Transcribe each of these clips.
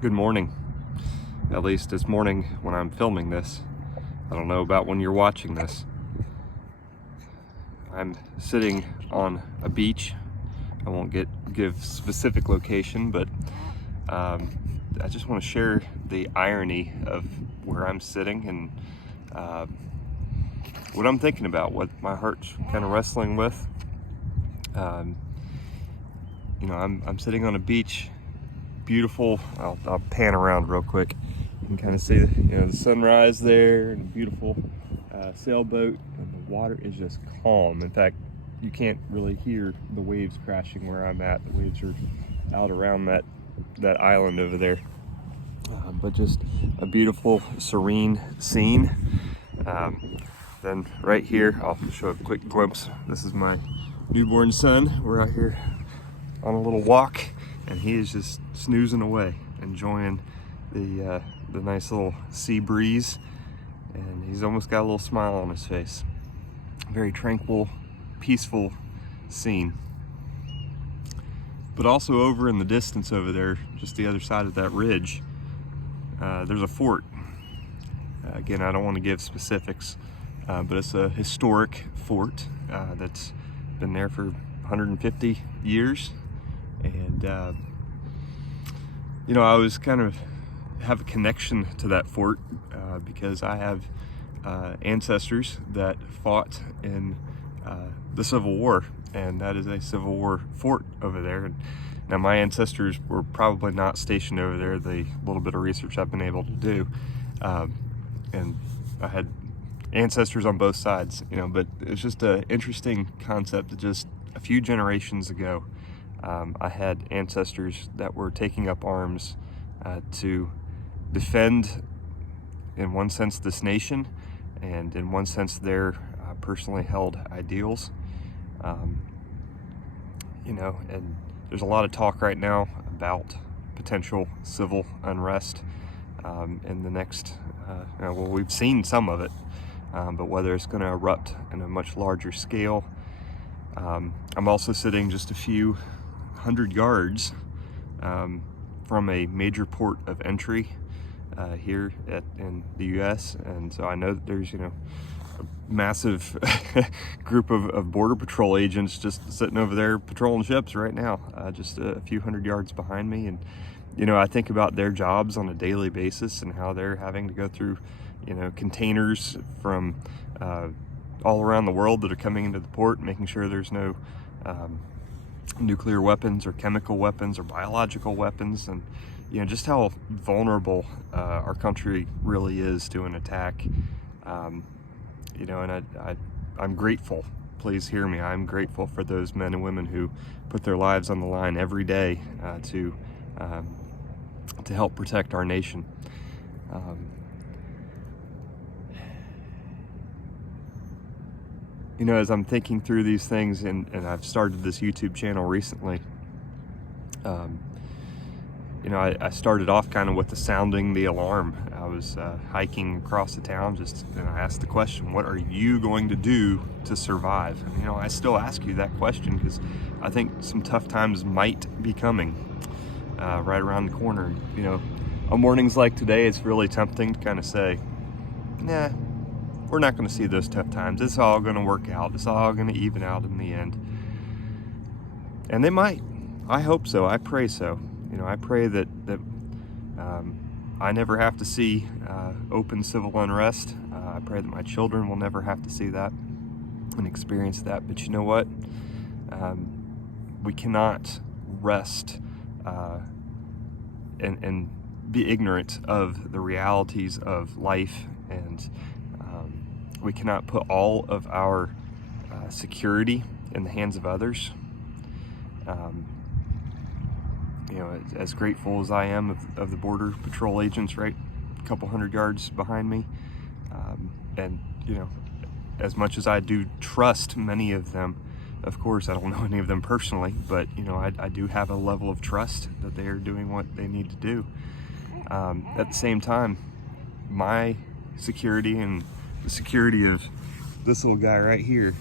Good morning. At least it's morning when I'm filming this. I don't know about when you're watching this. I'm sitting on a beach. I won't give specific location, but I just want to share the irony of where I'm sitting and what I'm thinking about, what my heart's kind of wrestling with. I'm sitting on a beach. Beautiful. I'll pan around real quick. You can kind of see the sunrise there and a beautiful sailboat, and the water is just calm. In fact, you can't really hear the waves crashing where I'm at. The waves are out around that island over there, but just a beautiful, serene scene. Then right here, I'll show a quick glimpse. This is my newborn son. We're out here on a little walk, and he is just snoozing away, enjoying the nice little sea breeze, and he's almost got a little smile on his face. Very tranquil, peaceful scene. But also over in the distance over there, just the other side of that ridge, there's a fort. Again, I don't want to give specifics, but it's a historic fort that's been there for 150 years. And I was kind of have a connection to that fort because I have ancestors that fought in the Civil War, and that is a Civil War fort over there. And now my ancestors were probably not stationed over there. The little bit of research I've been able to do, and I had ancestors on both sides, but it's just an interesting concept that just a few generations ago, I had ancestors that were taking up arms to defend, in one sense, this nation, and in one sense, their personally held ideals. And there's a lot of talk right now about potential civil unrest in the next, we've seen some of it, but whether it's going to erupt in a much larger scale. I'm also sitting just a few hundred yards from a major port of entry here in the U.S., and so I know that there's a massive group of Border Patrol agents just sitting over there patrolling ships right now, just a few hundred yards behind me. And I think about their jobs on a daily basis and how they're having to go through containers from all around the world that are coming into the port, making sure there's no nuclear weapons or chemical weapons or biological weapons, and just how vulnerable our country really is to an attack. And I'm grateful. Please hear me. I'm grateful for those men and women who put their lives on the line every day to help protect our nation. As I'm thinking through these things, and I've started this YouTube channel recently, I started off kind of with sounding the alarm. I was hiking across the town, and I asked the question, what are you going to do to survive? And, I still ask you that question because I think some tough times might be coming right around the corner. On mornings like today, it's really tempting to kind of say, nah, we're not going to see those tough times. It's all going to work out. It's all going to even out in the end. And they might. I hope so. I pray so. I pray that I never have to see open civil unrest. I pray that my children will never have to see that and experience that. But you know what? We cannot rest and be ignorant of the realities of life, and we cannot put all of our security in the hands of others. As grateful as I am of the Border Patrol agents right a couple hundred yards behind me, and as much as I do trust many of them, of course I don't know any of them personally, but I do have a level of trust that they are doing what they need to do. At the same time, my security and the security of this little guy right here,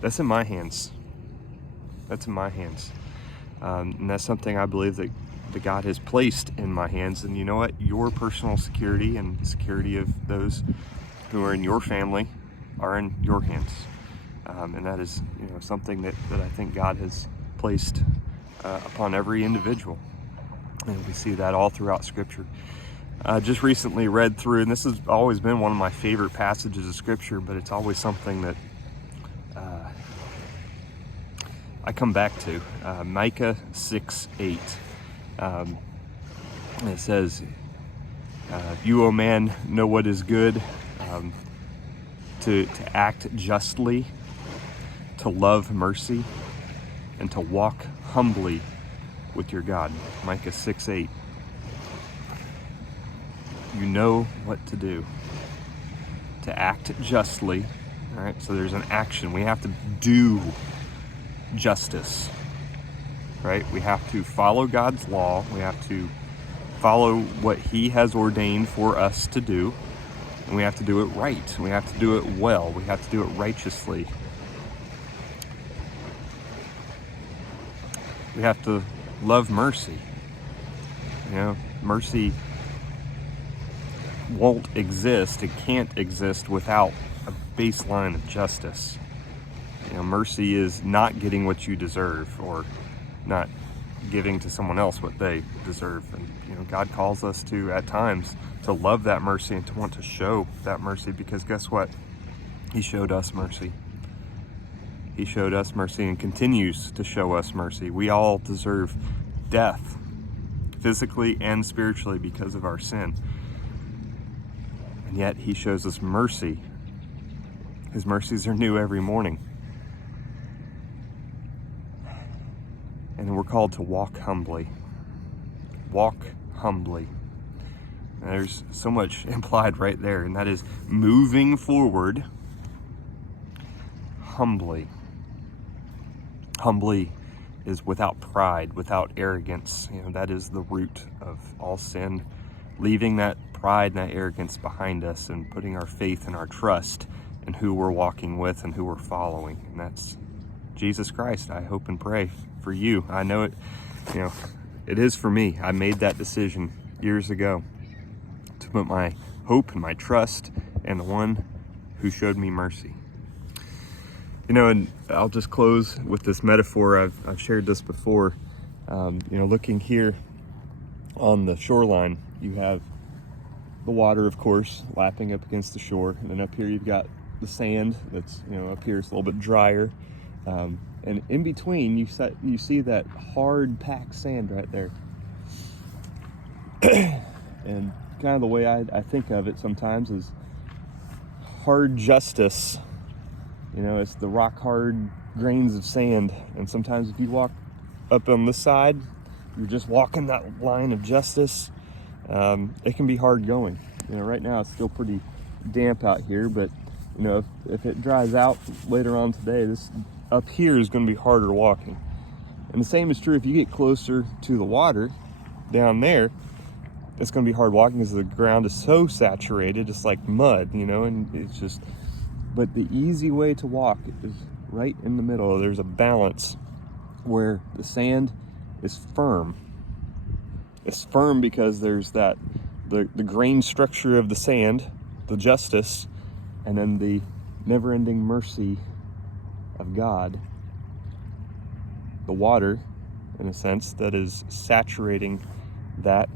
that's in my hands. That's in my hands. And that's something I believe that God has placed in my hands. And you know what? Your personal security and the security of those who are in your family are in your hands. And that is, something that I think God has placed upon every individual. And we see that all throughout Scripture. Just recently read through, and this has always been one of my favorite passages of Scripture, but it's always something that I come back to. Micah 6:8. It says, "You, O man, know what is good, to act justly, to love mercy, and to walk humbly with your God." Micah 6:8. You know what to do. To act justly, all right? So there's an action. We have to do justice, right? We have to follow God's law. We have to follow what He has ordained for us to do. And we have to do it right. We have to do it well. We have to do it righteously. We have to love mercy. Mercy won't exist. It can't exist without a baseline of justice. Mercy is not getting what you deserve, or not giving to someone else what they deserve. And God calls us to, at times, to love that mercy and to want to show that mercy, because guess what? He showed us mercy. He showed us mercy and continues to show us mercy. We all deserve death, physically and spiritually, because of our sin. And yet He shows us mercy. His mercies are new every morning. And we're called to walk humbly. Walk humbly. And there's so much implied right there, and that is moving forward humbly. Humbly is without pride, without arrogance. That is the root of all sin. Leaving that pride and that arrogance behind us and putting our faith and our trust in who we're walking with and who we're following. And that's Jesus Christ. I hope and pray for you. I know it is for me. I made that decision years ago to put my hope and my trust in the one who showed me mercy. And I'll just close with this metaphor. I've shared this before. Looking here on the shoreline, you have the water, of course, lapping up against the shore. And then up here you've got the sand that's, up here it's a little bit drier. And in between, you see that hard packed sand right there. And kind of the way I think of it sometimes is hard justice. It's the rock hard grains of sand. And sometimes if you walk up on this side, you're just walking that line of justice. It can be hard going. Right now it's still pretty damp out here, but if it dries out later on today, this up here is going to be harder walking. And the same is true if you get closer to the water down there. It's going to be hard walking because the ground is so saturated. It's like mud, and it's just, but the easy way to walk is right in the middle. There's a balance where the sand is firm. It's firm because there's the grain structure of the sand, the justice, and then the never-ending mercy of God, the water, in a sense, that is saturating that.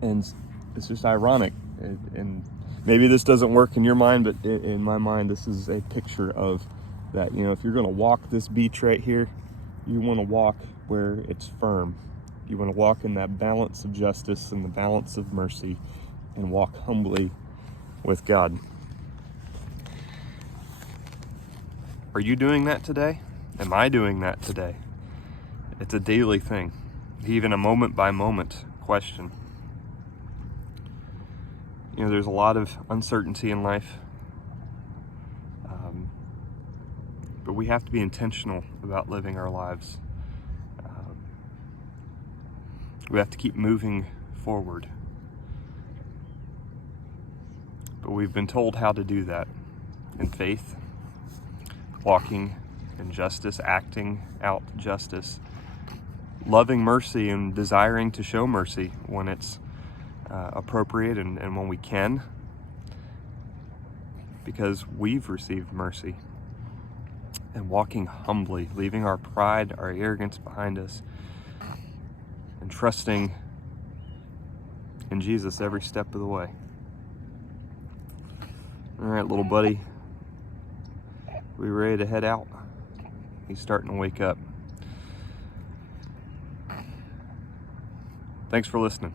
And it's just ironic. And maybe this doesn't work in your mind, but in my mind, this is a picture of that. If you're going to walk this beach right here, you want to walk where it's firm. You want to walk in that balance of justice and the balance of mercy, and walk humbly with God. Are you doing that today? Am I doing that today? It's a daily thing, even a moment by moment question. There's a lot of uncertainty in life, but we have to be intentional about living our lives. We have to keep moving forward. But we've been told how to do that in faith, walking in justice, acting out justice, loving mercy and desiring to show mercy when it's appropriate and when we can, because we've received mercy. And walking humbly, leaving our pride, our arrogance behind us, and trusting in Jesus every step of the way. All right, little buddy, we ready to head out? He's starting to wake up. Thanks for listening.